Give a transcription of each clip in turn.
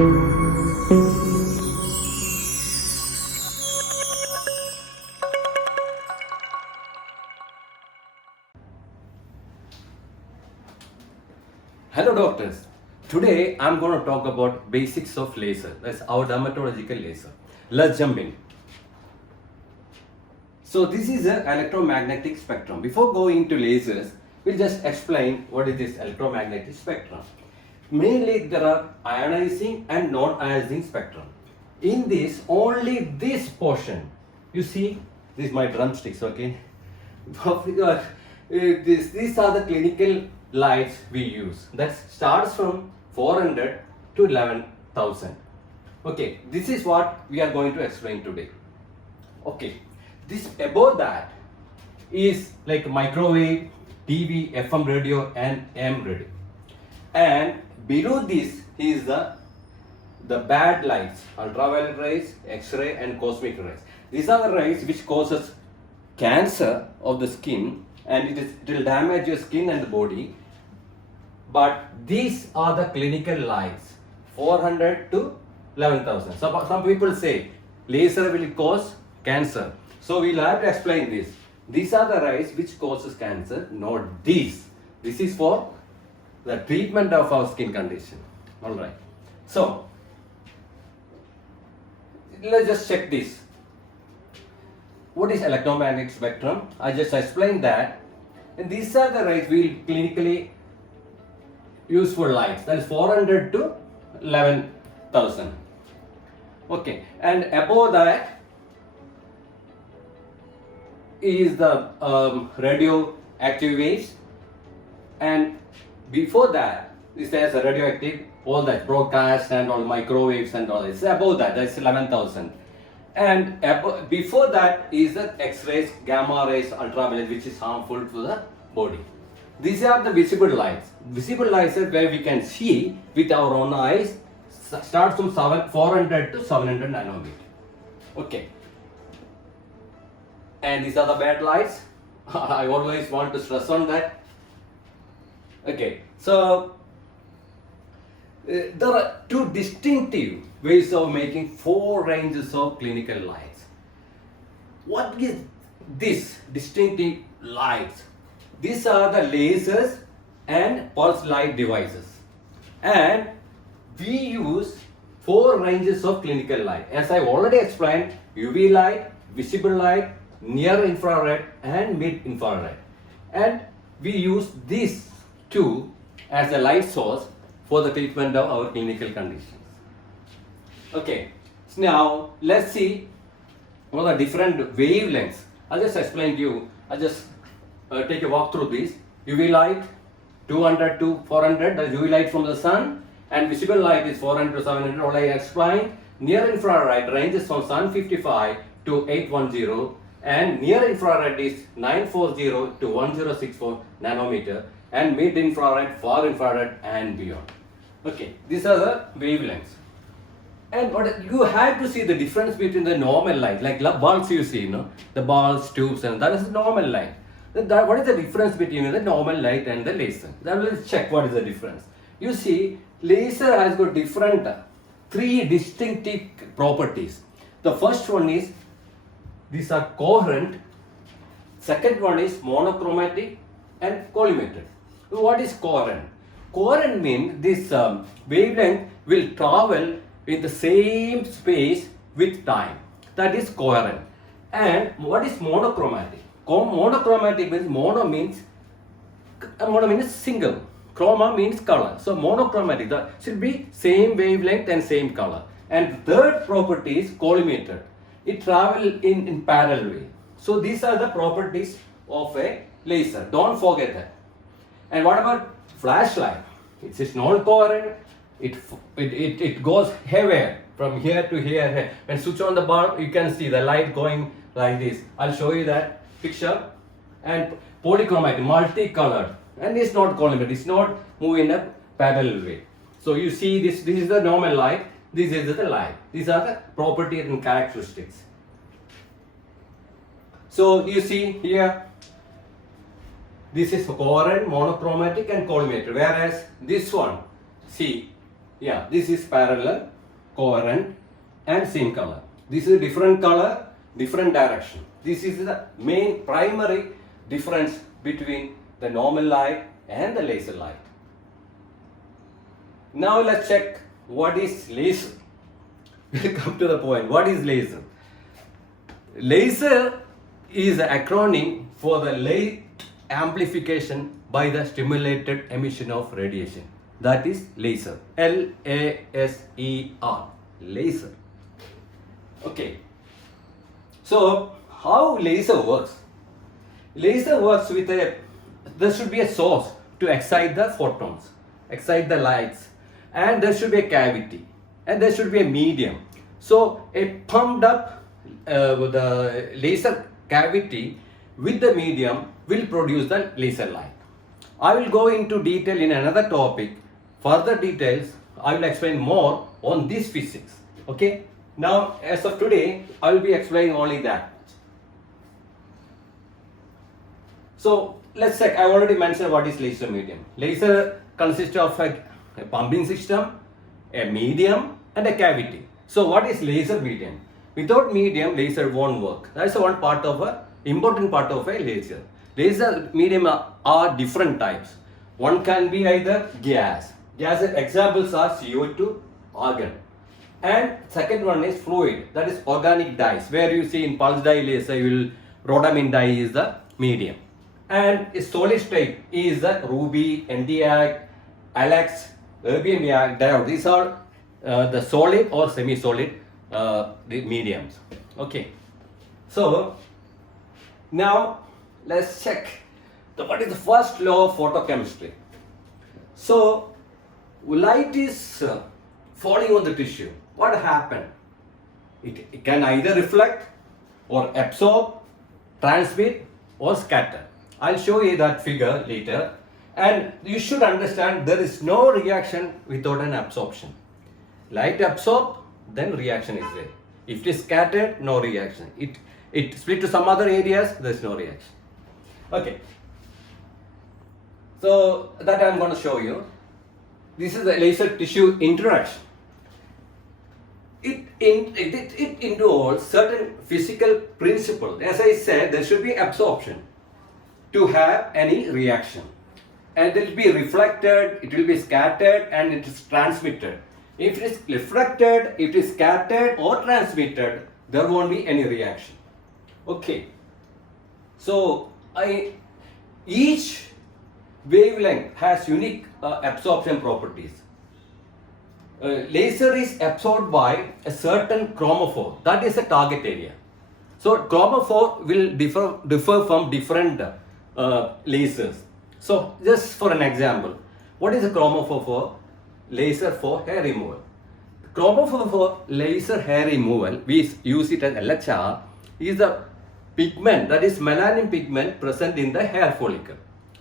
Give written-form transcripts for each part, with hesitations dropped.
Hello doctors. Today I'm going to talk about basics of laser. That's our dermatological laser. Let's jump in. So this is an electromagnetic spectrum. Before going to lasers, we'll just explain what is this electromagnetic spectrum. Mainly there are ionizing and non-ionizing spectrum. In this, only this portion, you see, this is my drumsticks, okay? These are the clinical lights we use. That starts from 400 to 11,000. Okay, this is what we are going to explain today. Okay, this above that is like microwave, TV, FM radio and AM radio. And below this is the bad lights, ultraviolet rays, X-ray and cosmic rays. These are the rays which causes cancer of the skin, and it will damage your skin and the body. But these are the clinical lights, 400 to 11,000. Some people say laser will cause cancer. So we'll have to explain this. These are the rays which causes cancer, not these. This is for the treatment of our skin condition. Alright. So let's just check this. What is electromagnetic spectrum? I just explained that. And these are the rays we will clinically useful lights. That is 400 to 11,000. Okay. And above that is the radioactive waves. And before that, this has a radioactive, all that broadcast and all microwaves and all this. Above that, that's 11,000. And before that is the X-rays, gamma rays, ultraviolet, which is harmful to the body. These are the visible lights. Visible lights are where we can see with our own eyes. Starts from 400 to 700 nanometer. Okay. And these are the bad lights. I always want to stress on that. Okay. So there are two distinctive ways of making four ranges of clinical lights. What is this distinctive lights? These are the lasers and pulse light devices. And we use four ranges of clinical light. As I already explained, UV light, visible light, near infrared and mid infrared. And we use these two as a light source for the treatment of our clinical conditions. Okay, so now let's see what are the different wavelengths. I'll just explain to you. I'll just take a walk through this. UV light 200 to 400, the UV light from the sun, and visible light is 400 to 700. All I explained. Near infrared ranges from 755 to 810, and near infrared is 940 to 1064 nanometer, and mid infrared, far infrared, and beyond. Okay, these are the wavelengths. And what you have to see the difference between the normal light, like bulbs you see, the bulbs, tubes, and that is the normal light. What is the difference between the normal light and the laser? Then let's check what is the difference. You see, laser has got different three distinctive properties. The first one is these are coherent. Second one is monochromatic and collimated. So what is coherent? Coherent means this wavelength will travel in the same space with time. That is coherent. And what is monochromatic? Monochromatic means mono means single. Chroma means color. So monochromatic, that should be same wavelength and same color. And third property is collimated. It travels in parallel way. So these are the properties of a laser. Don't forget that. And what about flashlight? It is non-coherent. It goes heavier from here to here. When switch on the bulb, you can see the light going like this. I'll show you that picture. And polychromatic, multicolored, and it's not collimated. It's not moving in a parallel way. So you see this is the normal light. This is the light. These are the properties and characteristics. So you see here, this is coherent, monochromatic and collimated. Whereas this one, see, Yeah, this is parallel, coherent and same color. This is different color, different direction. This is the main primary difference between the normal light and the laser light. Now let's check what is laser. We'll come to the point. What is laser? Laser is an acronym for the light amplification by the stimulated emission of radiation. That is laser. L-A-S-E-R. Laser. Okay. So, how laser works? Laser works with there should be a source to excite the photons, excite the lights, and there should be a cavity, and there should be a medium. So, a pumped up the laser cavity with the medium will produce the laser light. I will go into detail in another topic. Further details, I will explain more on this physics. Okay. Now, as of today, I will be explaining only that. So, let's check. I already mentioned what is laser medium. Laser consists of a pumping system, a medium, and a cavity. So, what is laser medium? Without medium, laser won't work. That's one part of important part of a laser. Laser medium are different types. One can be either gas. Gas examples are CO2, argon. And second one is fluid, that is organic dyes, where you see in pulse dye laser, rhodamine dye is the medium. And a solid state is the ruby, Nd:YAG, Alex, erbium YAG, diode. These are the solid or semi-solid the mediums. Okay. So now let's check what is the first law of photochemistry. So light is falling on the tissue. What happened? It can either reflect or absorb, transmit or scatter. I'll show you that figure later. And you should understand there is no reaction without an absorption. Light absorbed, then reaction is there. If it is scattered, no reaction. It split to some other areas, there is no reaction. Okay. So that I'm going to show you. This is the laser tissue interaction. It involves certain physical principles. As I said, there should be absorption to have any reaction. And it will be reflected, it will be scattered, and it is transmitted. If it is reflected, it is scattered or transmitted, there won't be any reaction. Okay. So, each wavelength has unique absorption properties. Laser is absorbed by a certain chromophore, that is a target area. So chromophore will differ from different lasers. So just for an example, what is a chromophore for? Laser for hair removal. Chromophore for laser hair removal, we use it as LHR, is the pigment, that is melanin pigment present in the hair follicle.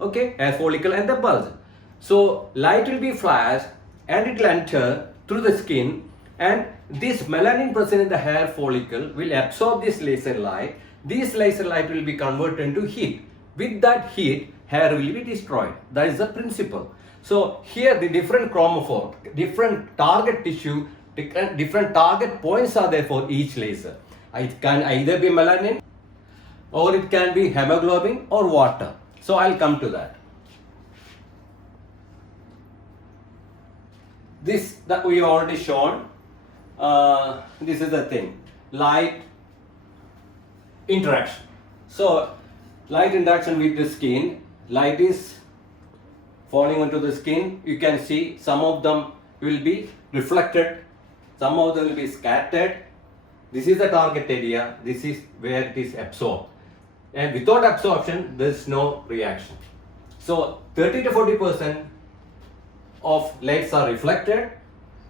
Okay, hair follicle and the bulge. So light will be flashed and it will enter through the skin, and this melanin present in the hair follicle will absorb this laser light. This laser light will be converted into heat. With that heat, hair will be destroyed. That is the principle. So here the different chromophore, different target tissue, different target points are there for each laser. It can either be melanin or it can be hemoglobin or water. So I'll come to that. This that we already shown. This is the thing, light interaction. So light interaction with the skin, light is falling onto the skin. You can see some of them will be reflected, some of them will be scattered. This is the target area, this is where it is absorbed, and without absorption there is no reaction. So 30 to 40% of lights are reflected,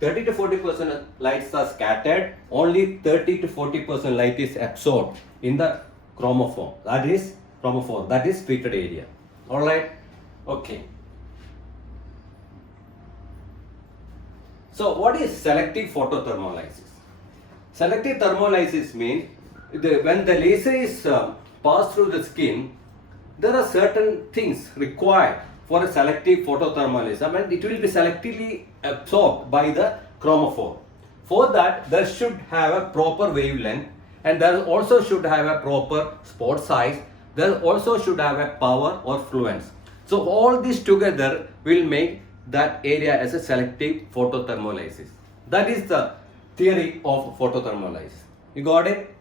30 to 40% lights are scattered, only 30 to 40% light is absorbed in the chromophore. That is chromophore, that is treated area. Alright? Okay. So what is selective photothermolysis? Selective thermolysis means when the laser is passed through the skin, there are certain things required for a selective photothermalism, and it will be selectively absorbed by the chromophore. For that, there should have a proper wavelength, and there also should have a proper spot size. There also should have a power or fluence. So all these together will make that area as a selective photothermolysis. That is the theory of photothermolysis. You got it?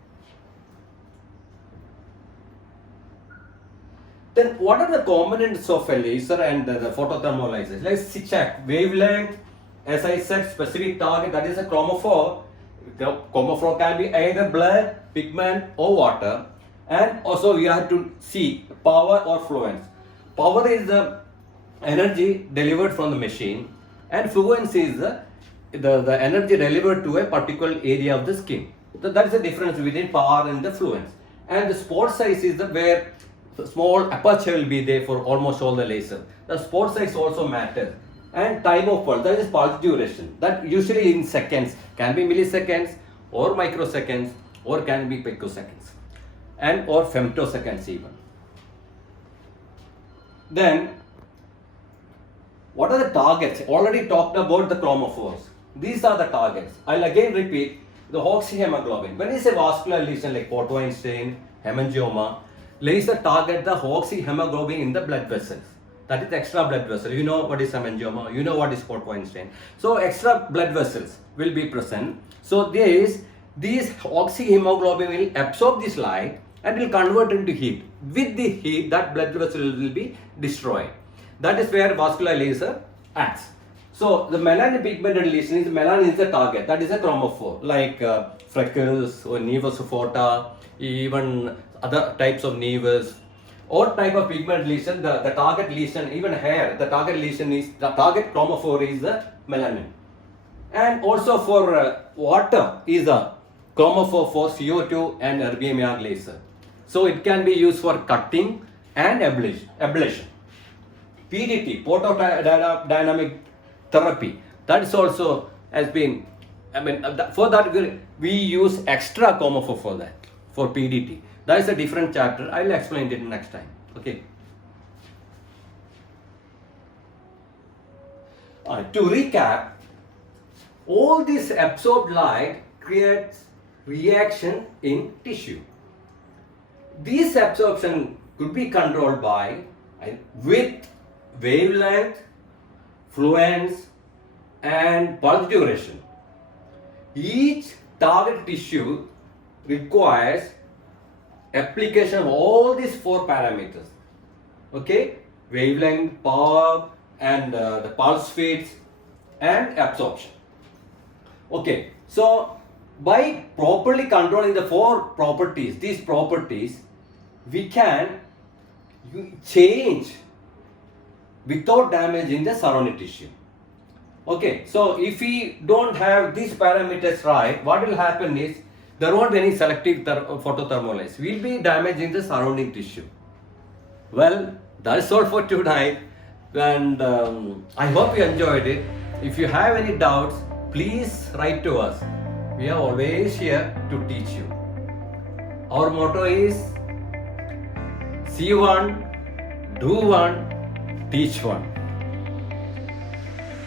Then what are the components of a laser and the photothermolysis? Let's check wavelength. As I said, specific target, that is a chromophore. The chromophore can be either blood, pigment or water. And also we have to see power or fluence. Power is the energy delivered from the machine, and fluence is the energy delivered to a particular area of the skin. So that is the difference between power and the fluence. And the spot size is where the small aperture will be there for almost all the laser. The spot size also matters. And time of pulse, that is pulse duration. That usually in seconds, can be milliseconds or microseconds, or can be picoseconds, and or femtoseconds even. Then, what are the targets? Already talked about the chromophores. These are the targets. I'll again repeat the oxyhemoglobin. When you say vascular lesion like portoine stain, hemangioma, laser target the oxyhemoglobin in the blood vessels. That is extra blood vessel. You know what is hemangioma, you know what is portoine stain. So extra blood vessels will be present. So these oxyhemoglobin will absorb this light and will convert into heat. With the heat, that blood vessel will be destroyed. That is where vascular laser acts. So the melanin pigmented lesion is, melanin is the target, that is a chromophore, like freckles or nevus photo, even other types of nevus, or type of pigment lesion, the target lesion, even hair, the target lesion is, the target chromophore is the melanin. And also for water is a chromophore for CO2 and erbium YAG laser. So it can be used for cutting and ablation. PDT, photodynamic therapy, that is also has been, for that we use extra chromophore for that, for PDT. That is a different chapter. I will explain it next time. Okay. To recap, all this absorbed light creates reaction in tissue. This absorption could be controlled by width, wavelength, fluence, and pulse duration. Each target tissue requires application of all these four parameters. Okay, wavelength, power, and the pulse speeds and absorption. Okay, so by properly controlling the four properties, these properties, we can change without damaging the surrounding tissue. Okay, so if we don't have these parameters right, what will happen is there won't be any selective photothermolysis. We'll be damaging the surrounding tissue. Well, that's all for tonight, and I hope you enjoyed it. If you have any doubts, please write to us. We are always here to teach you. Our motto is see one, do one, teach one.